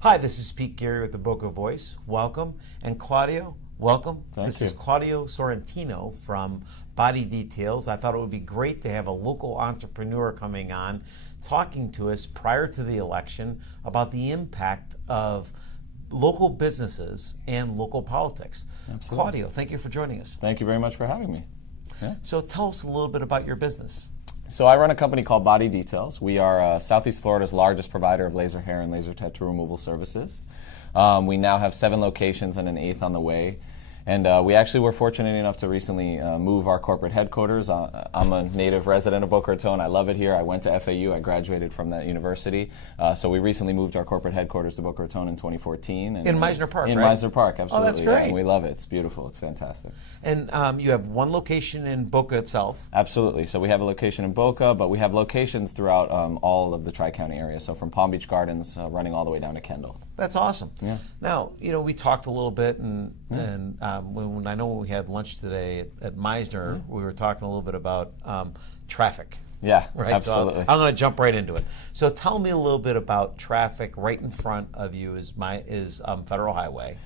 Hi, this is Pete Gary with the Boca Voice. Welcome. And Claudio, welcome. This is Claudio Sorrentino from Body Details. I thought it would be great to have a local entrepreneur coming on talking to us prior to the election about the impact of local businesses and local politics. Absolutely. Claudio, thank you for joining us. Thank you very much for having me. Yeah. So tell us a little bit about your business. So I run a company called Body Details. We are Southeast Florida's largest provider of laser hair and laser tattoo removal services. We now have 7 locations and an 8th on the way. And we actually were fortunate enough to recently move our corporate headquarters. I'm a native resident of Boca Raton. I love it here. I went to FAU. I graduated from that university. So we recently moved our corporate headquarters to Boca Raton in 2014. And, in Meisner Park, in right? Meisner Park, absolutely. Oh, that's great. Yeah, and we love it. It's beautiful. It's fantastic. And you have one location in Boca itself. Absolutely. So we have a location in Boca, but we have locations throughout all of the Tri-County area. So from Palm Beach Gardens running all the way down to Kendall. That's awesome. Yeah. Now, we talked a little bit, and when I know when we had lunch today at Meisner, we were talking a little bit about traffic. Yeah, right? absolutely. So I'm going to jump right into it. So tell me a little bit about traffic. Right in front of you is Federal Highway.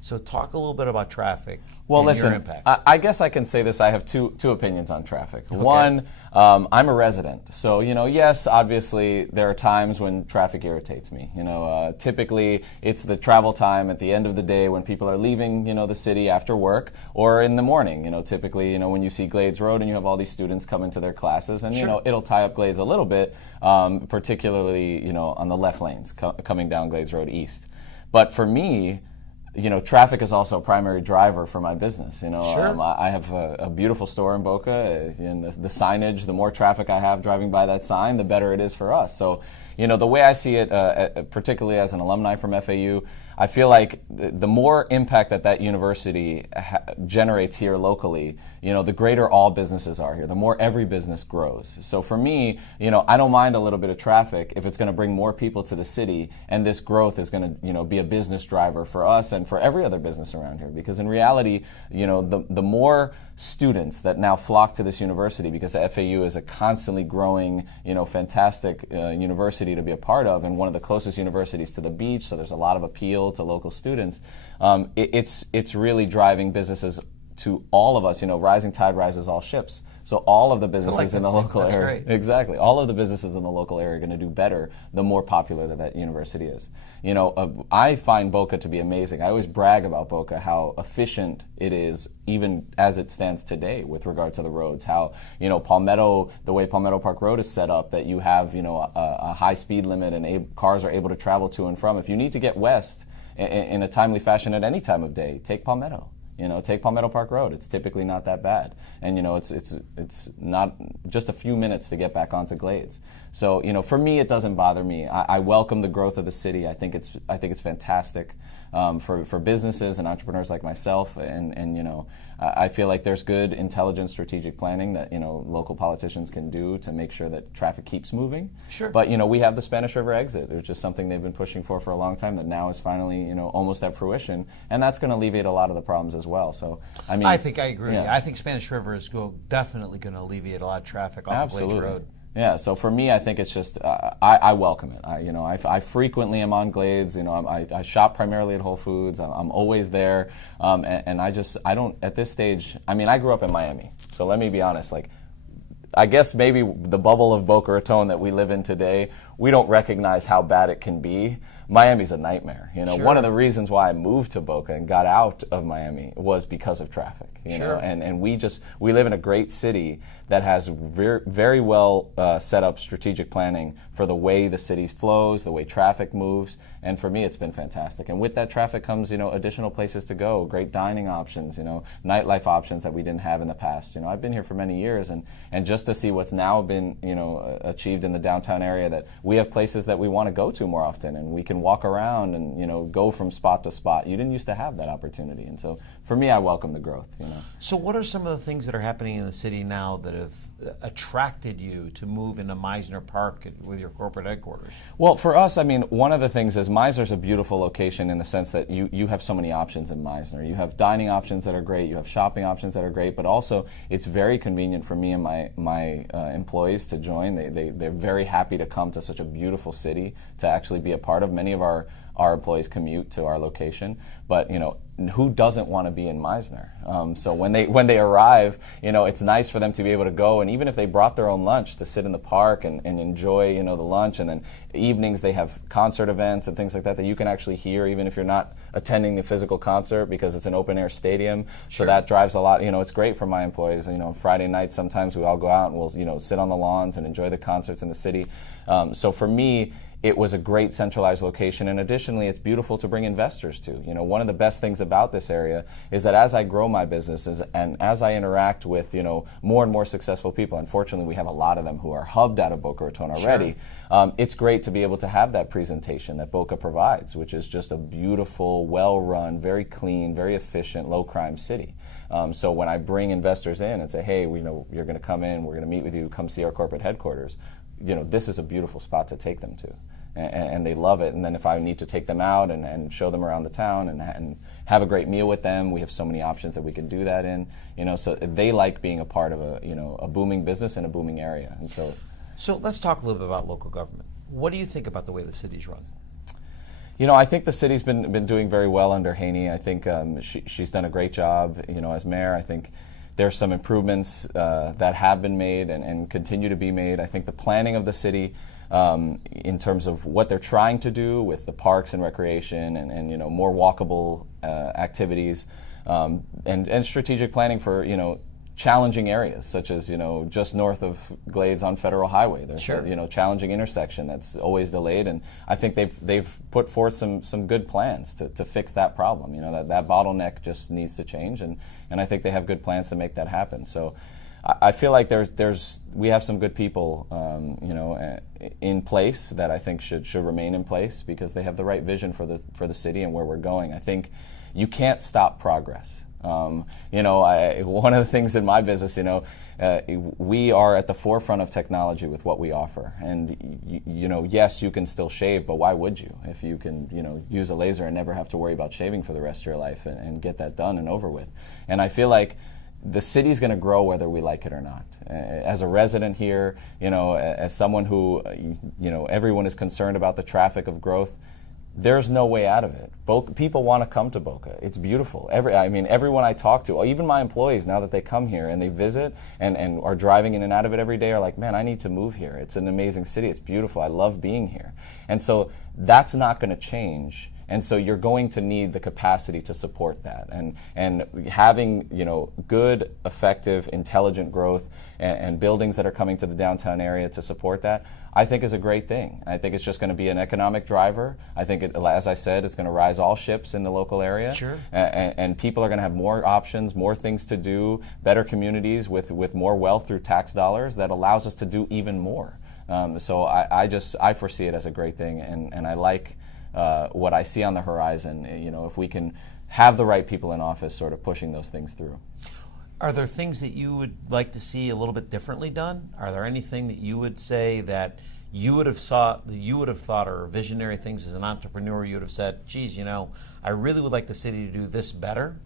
So talk a little bit about traffic and your impact. I guess I can say this. I have two opinions on traffic. Okay. One, I'm a resident. So, yes, obviously there are times when traffic irritates me. Typically it's the travel time at the end of the day when people are leaving, the city after work, or in the morning, typically, when you see Glades Road and you have all these students come into their classes, and, Sure. It'll tie up Glades a little bit, particularly, on the left lanes coming down Glades Road East. But for me, traffic is also a primary driver for my business. Sure. I have a beautiful store in Boca, and the signage, the more traffic I have driving by that sign, the better it is for us. So, the way I see it, particularly as an alumni from FAU, I feel like the more impact that university generates here locally, the greater all businesses are here, the more every business grows. So for me, I don't mind a little bit of traffic if it's going to bring more people to the city, and this growth is going to, be a business driver for us and for every other business around here. Because in reality, the more students that now flock to this university, because FAU is a constantly growing, fantastic university to be a part of, and one of the closest universities to the beach, so there's a lot of appeal to local students. It's really driving businesses to all of us. Rising tide rises all ships. So all of the businesses in the local area, great. Exactly, all of the businesses in the local area are going to do better the more popular that university is. I find Boca to be amazing. I always brag about Boca, how efficient it is, even as it stands today with regard to the roads. How, Palmetto, the way Palmetto Park Road is set up, that you have, a high speed limit and cars are able to travel to and from. If you need to get west in a timely fashion at any time of day, take Palmetto. Take Palmetto Park Road. It's typically not that bad, and it's not just a few minutes to get back onto Glades. So for me, it doesn't bother me. I welcome the growth of the city. I think it's fantastic for businesses and entrepreneurs like myself, and I feel like there's good, intelligent, strategic planning that local politicians can do to make sure that traffic keeps moving. Sure. But we have the Spanish River exit. It's just something they've been pushing for a long time that now is finally almost at fruition, and that's going to alleviate a lot of the problems as well. So I think I agree. Yeah. I think Spanish River is definitely going to alleviate a lot of traffic off of Glades Road. Yeah, so for me, I think it's just I welcome it. I frequently am on Glades. I shop primarily at Whole Foods. I'm always there, and I don't at this stage. I grew up in Miami, so let me be honest. I guess maybe the bubble of Boca Raton that we live in today, we don't recognize how bad it can be. Miami's a nightmare. Sure. One of the reasons why I moved to Boca and got out of Miami was because of traffic. Sure. And we live in a great city that has very well set up strategic planning for the way the city flows, the way traffic moves, and for me it's been fantastic. And with that traffic comes additional places to go, great dining options, nightlife options that we didn't have in the past. I've been here for many years, and just to see what's now been achieved in the downtown area, that we have places that we want to go to more often, and we can walk around and go from spot to spot. You didn't used to have that opportunity, and so for me, I welcome the growth. So what are some of the things that are happening in the city now that have attracted you to move into Meisner Park with your corporate headquarters? Well, for us, I mean, one of the things is Meisner's a beautiful location in the sense that you have so many options in Meisner. You have dining options that are great, you have shopping options that are great, but also it's very convenient for me and my employees to join. They're very happy to come to such a beautiful city to actually be a part of. Many of our employees commute to our location, but who doesn't want to be in Meisner? So when they arrive, it's nice for them to be able to go, and even if they brought their own lunch, to sit in the park and enjoy the lunch, and then evenings they have concert events and things like that you can actually hear even if you're not attending the physical concert because it's an open air stadium. Sure. So that drives a lot. It's great for my employees. Friday nights sometimes we all go out and we'll sit on the lawns and enjoy the concerts in the city. So for me, it was a great centralized location, and additionally, it's beautiful to bring investors to. One of the best things about this area is that as I grow my businesses and as I interact with, more and more successful people, unfortunately, we have a lot of them who are hubbed out of Boca Raton already. Sure. It's great to be able to have that presentation that Boca provides, which is just a beautiful, well-run, very clean, very efficient, low-crime city. So when I bring investors in and say, hey, you're going to come in, we're going to meet with you, come see our corporate headquarters, this is a beautiful spot to take them to. And they love it. And then if I need to take them out and show them around the town and have a great meal with them, we have so many options that we can do that in. So they like being a part of a booming business in a booming area. And so let's talk a little bit about local government. What do you think about the way the city's run? I think the city's been doing very well under Haney. I think she's done a great job. As mayor, I think there's some improvements that have been made and continue to be made. I think the planning of the city, in terms of what they're trying to do with the parks and recreation and more walkable activities, and strategic planning for challenging areas such as just north of Glades on Federal Highway. There's Sure. a challenging intersection that's always delayed, and I think they've put forth some good plans to fix that problem. That bottleneck just needs to change, and I think they have good plans to make that happen. So I feel like we have some good people, in place that I think should remain in place because they have the right vision for the city and where we're going. I think you can't stop progress. One of the things in my business, we are at the forefront of technology with what we offer. And yes, you can still shave, but why would you if you can use a laser and never have to worry about shaving for the rest of your life and get that done and over with? And I feel like the city's going to grow whether we like it or not. As a resident here, as someone who, everyone is concerned about the traffic of growth, there's no way out of it. People want to come to Boca. It's beautiful. Everyone I talk to, even my employees, now that they come here and they visit and are driving in and out of it every day, are like, man, I need to move here. It's an amazing city. It's beautiful. I love being here. And so that's not going to change. And so you're going to need the capacity to support that. And having good, effective, intelligent growth and buildings that are coming to the downtown area to support that, I think is a great thing. I think it's just going to be an economic driver. I think, as I said, it's going to rise all ships in the local area. Sure. And people are going to have more options, more things to do, better communities with more wealth through tax dollars that allows us to do even more. So I foresee it as a great thing, and I like what I see on the horizon, if we can have the right people in office sort of pushing those things through. Are there things that you would like to see a little bit differently done? Are there anything that you would say that you would have thought are visionary things as an entrepreneur you would have said, geez, I really would like the city to do this better?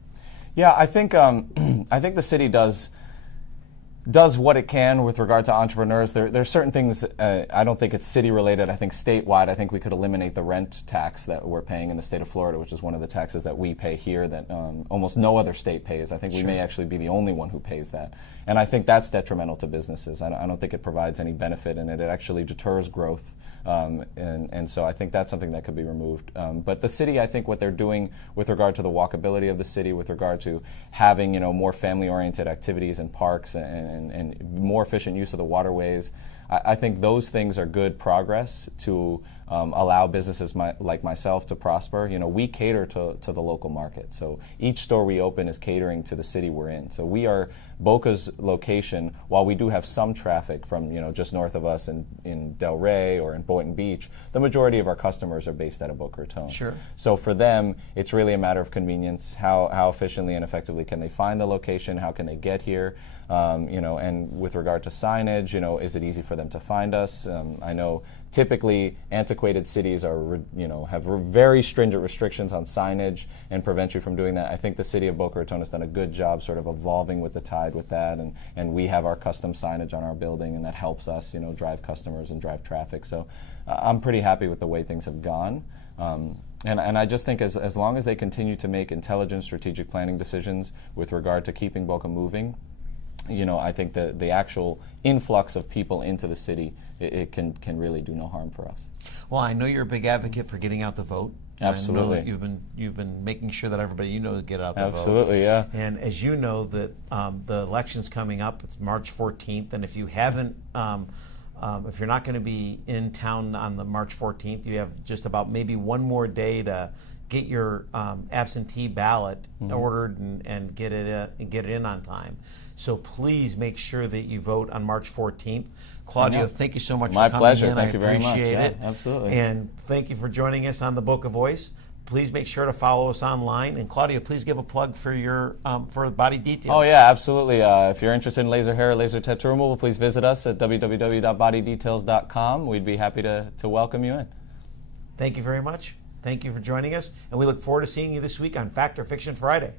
Yeah, I think the city does what it can with regard to entrepreneurs. There's certain things, I don't think it's city related. I think statewide, I think we could eliminate the rent tax that we're paying in the state of Florida, which is one of the taxes that we pay here that almost no other state pays. I think we may actually be the only one who pays that. And I think that's detrimental to businesses. I don't think it provides any benefit, and it actually deters growth. And so I think that's something that could be removed. But the city, I think what they're doing with regard to the walkability of the city, with regard to having more family-oriented activities and parks and more efficient use of the waterways, I think those things are good progress to allow businesses like myself to prosper. We cater to the local market. So each store we open is catering to the city we're in. So we are Boca's location, while we do have some traffic from just north of us in Del Rey or in Boynton Beach, the majority of our customers are based out of Boca Raton. Sure. So for them, it's really a matter of convenience. How efficiently and effectively can they find the location? How can they get here? And with regard to signage, is it easy for them to find us? I know typically antiquated cities have very stringent restrictions on signage and prevent you from doing that. I think the city of Boca Raton has done a good job sort of evolving with the tide with that, and we have our custom signage on our building, and that helps us, drive customers and drive traffic. So I'm pretty happy with the way things have gone. And I just think as long as they continue to make intelligent strategic planning decisions with regard to keeping Boca moving, I think the actual influx of people into the city, it can really do no harm for us. Well, I know you're a big advocate for getting out the vote. Absolutely. I know that you've been making sure that everybody get out the vote. Absolutely, yeah. And as you know, that the election's coming up. It's March 14th, and if you haven't, if you're not going to be in town on the March 14th, you have just about maybe one more day to get your absentee ballot ordered and get it in on time. So please make sure that you vote on March 14th. Claudio, thank you so much for coming in. My pleasure. Thank you very much. I appreciate it. Absolutely. And thank you for joining us on the Boca Voice. Please make sure to follow us online. And Claudio, please give a plug for your for Body Details. Oh yeah, absolutely. If you're interested in laser hair or laser tattoo removal, please visit us at www.bodydetails.com. We'd be happy to welcome you in. Thank you very much. Thank you for joining us, and we look forward to seeing you this week on Fact or Fiction Friday.